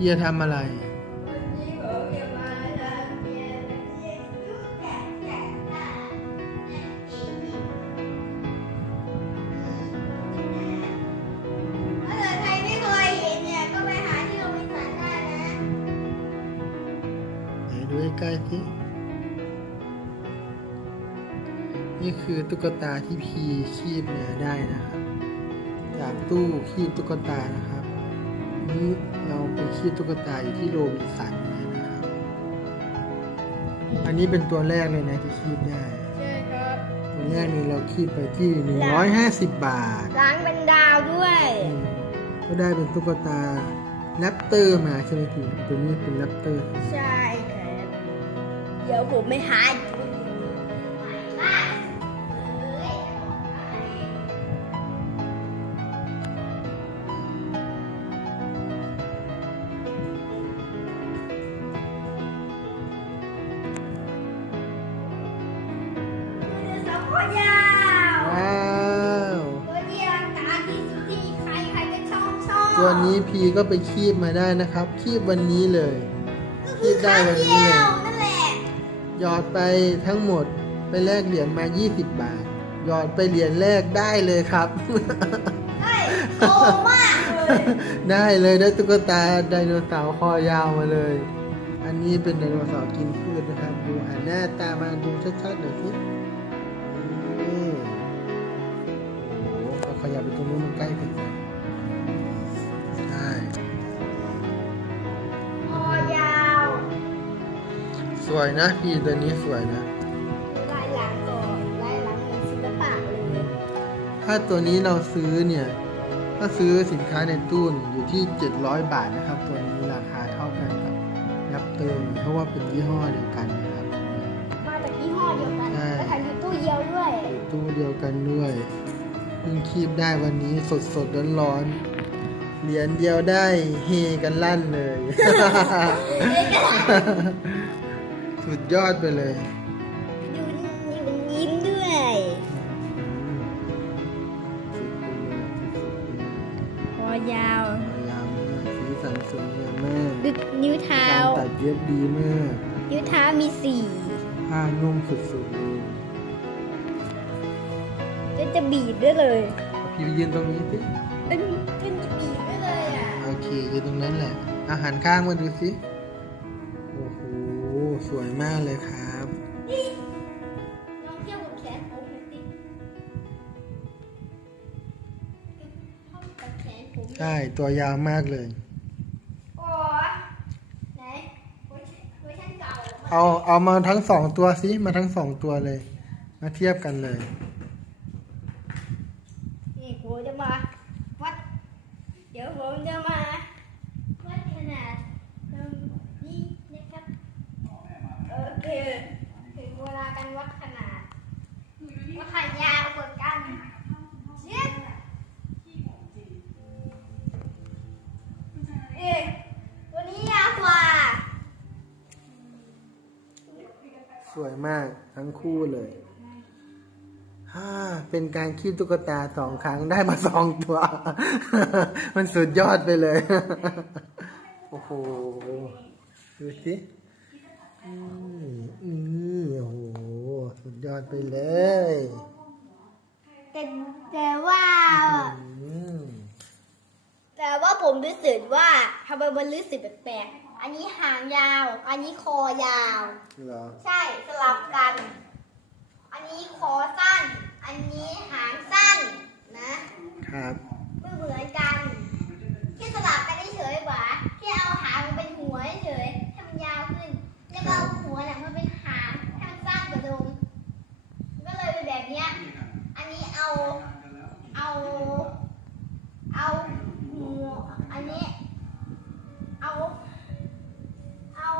พี่จะทำอะไรถ้าเกมเรียนรู้แกะแกะตาถ้าเกิดใครไม่เคยเห็นเนี่ย ก็ไปหาที่โรงเรียนสารได้นะ ไหนดูใกล้ๆสินี่คือตุ๊กตาที่พีคีบเนี่ยได้นะครับ จากตู้คีบตุ๊กตานะครับ นี่เราไปคีบตุ๊กตาอยู่ที่โรบินสันมานะครับ อันนี้เป็นตัวแรกเลยนะที่คีบได้ ใช่ครับ ตัวแรกนี้เราคีบไปที่150บาท ล้างเป็นดาวด้วยอืมก็ได้เป็นตุ๊กตาแรปเตอร์มาใช่ไหมพี่ตัวนี้เป็นแรปเตอร์ ใช่ครับ เดี๋ยวผมไม่หา ยาวว้าวตัวเดียวตาที่สุดที่ใครใครก็ชอบชอบตัวนี้พีก็ไปคีบมาได้นะครับ คีบวันนี้เลย ก็คือครั้งเดียวนั่นแหละหยอดไปทั้งหมดไปแลกเหรียญมา 20 บาท หยอดไปเหรียญแรกได้เลยครับ ได้โตมากเลยได้เลยได้ตุ๊กตาไดโนเสาร์คอยาวมาเลย อันนี้เป็นไดโนเสาร์กินพืชนะครับ ดูหันหน้าตามาดูชัดๆหน่อยสิ ขยับไปตรงนู้นมันใกล้ถึงกันใช่คอยาวสวยนะพี่ตัวนี้สวยนะ ลายหลังก่อนลายหลังเหมือนศิลปะเลยถ้าตัวนี้เราซื้อเนี่ย ถ้าซื้อสินค้าในตู้นี่อยู่ที่ 700 บาทนะครับ ตัวนี้ราคาเท่ากันกับยับเติมเพราะว่าเป็นยี่ห้อเดียวกันนะครับ มาจากยี่ห้อเดียวกันใช่ และแถมอยู่ตู้เดียวด้วย ตู้เดียวกันด้วยเพิ่งคีบได้วันนี้สดสดร้อนร้อนๆเหรียญเดียวได้เฮกันลั่นเลย สุดยอดไปเลย ดูนี่มันยิ้มด้วยคอยาวพยายามมากสีสันสวยงามมากดูนิ้วเท้าการตัดเย็บดีมากนิ้วเท้ามีสี่ผ้านุ่มสุดๆ เลยจะจะบีบด้วยเลยเอาพี่ไปยืนตรงนี้สิเป็นเป็นจะบีบด้วยเลยอะ โอเคยืนตรงนั้นแหละอาหารข้างมาดูสิโอ้โหสวยมากเลยครับลองเทียบกับแขนผมหน่อยสิเท่ากับแขนผมใช่ตัวยาวมากเลย โอ้ยไหนเวอร์ชันเวอร์ชันเก่า เอาเอามาทั้งสองตัวสิมาทั้งสองตัวเลย มาเทียบกันเลยนี่ ผมจะมาวัด เดี๋ยวผมจะมาวัดขนาดตรงนี้นะครับ โอเค ถึงเวลาการวัดขนาด ว่าขายาวกว่ากันเช็ดเอ๊ะตัวนี้ยาวกว่า สวยมากทั้งคู่เลย เป็นการคีบตุ๊กตาสองครั้งได้มาสองตัว มันสุดยอดไปเลย โอ้โห ดูสิอืมอืมโอ้โห สุดยอดไปเลย แต่แต่ว่า อืมแต่ว่าผมรู้สึกว่าทำไมมันรู้สึกแปลกๆ อันนี้หางยาว อันนี้คอยาว เหรอ ใช่สลับกัน อันนี้คอสั้น อันนี้หางสั้นนะครับไม่เหมือนกันแค่สลับกันเฉยๆหวาแค่เอาหางมาเป็นหัวเฉยๆให้มันยาวขึ้น แล้วก็เอาหัวเนี่ยมาเป็นหางให้มันสั้นกว่าเดิมก็เลยเป็นแบบเนี้ย อันนี้เอา เอา เอาหัวอันนี้ เอา เอา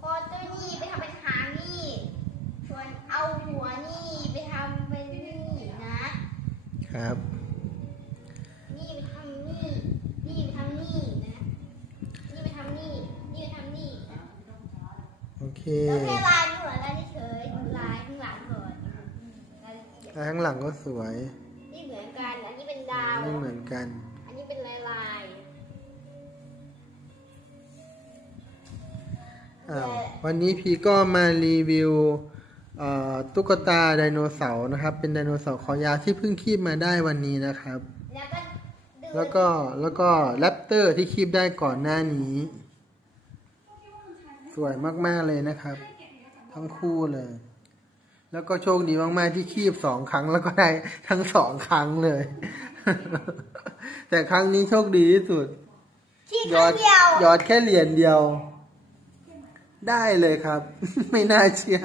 คอตัวนี้ไปทำเป็นหางนี่ ส่วนเอาหัวนี่ไปทำเป็นนี่นะ ครับ นี่ไปทำนี่ นี่ไปทำนี่นะ นี่ไปทำนี่ นี่ไปทำนี่นะ โอ เคแล้วแค่ลายไม่เหมือนกันเฉยๆลายข้างหลังก่อนรายละเอียดแล้วข้างหลังก็สวย นี่เหมือนกัน อันนี้เป็นดาว ไม่เหมือนกัน อันนี้เป็นลายลายอ้าววันนี้พี่ก็มารีวิวเอ่อตุ๊กตาไดโนเสาร์นะครับ เป็นไดโนเสาร์คอยาวที่เพิ่งคีบมาได้วันนี้นะครับ แล้วก็เดินแล้วก็แล้วก็แรปเตอร์ที่คีบได้ก่อนหน้านี้ สวยมากๆเลยนะครับ ทั้งคู่เลย แล้วก็โชคดีมากๆที่คีบสองครั้งแล้วก็ได้ทั้งสองครั้งเลย แต่ครั้งนี้โชคดีที่สุดที่คยรั้องดเดียว ยอดแค่เหรียญเดียว ได้เลยครับ ไม่น่าเชื่อ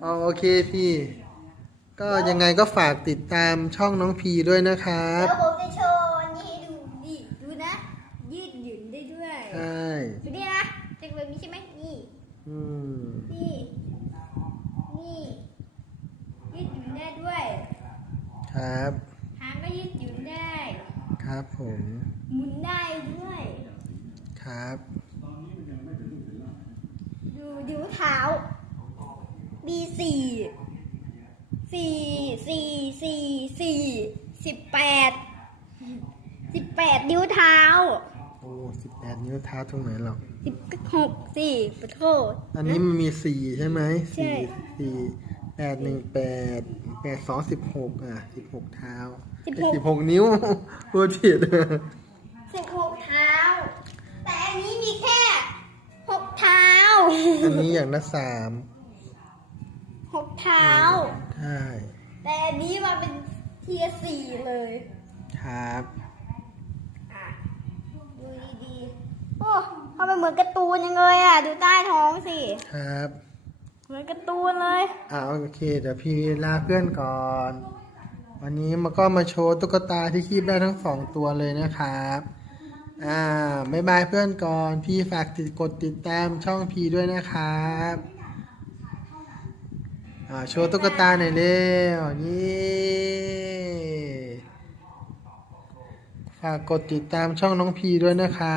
เอาโอเคพี่ ก็ยังไงก็ฝากติดตามช่องน้องพีด้วยนะครับ แล้วผมจะโชว์อันนี้ให้ดูดิดูนะ ยืดหยุ่นได้ด้วย ใช่ ดูดินะจะแบบนี้ใช่ไหมนี่ อืม นี่ นี่ ยืดหยุ่นได้ด้วย ครับ หางก็ยืดหยุ่นได้ ครับผม หมุนได้ด้วย ครับ ดูดูเท้า B สี่สี่สี่สี่สี่สิบแปดสิบแปดนิ้วเท้า โอ้สิบแปดนิ้วเท้าตรงไหนหรอกสิบหกสี่ขอโทษ อันนี้มันมีสี่ใช่ไหมใช่ สี่สี่ แปดหนึ่งแปดแปดสองสิบหกอะสิบหกเท้าสิบหกสิบหกนิ้ว พูดผิดสิบหกเท้า แต่อันนี้มีแค่หกเท้าอันนี้อย่างละสามหกเท้า ใช่แต่อันนี้มาเป็นเทียร์สี่เลยครับอะดูดีๆโอ้ทำไมเหมือนการ์ตูนยังเลยอะ ดูใต้ท้องสิ ครับ เหมือนการ์ตูนเลย อ่าโอเค เดี๋ยวพี่ลาเพื่อนก่อน วันนี้มันก็มาโชว์ตุ๊กตาที่คีบได้ทั้งสองตัวเลยนะครับ อ่าบ๊ายบายเพื่อนก่อน พี่ฝากติดกดติดตามช่องพี่ด้วยนะครับ อ่าโชว์ตุ๊กตาหน่อยเร็วนี่ฝากกดติดตามช่องน้องพีด้วยนะครับ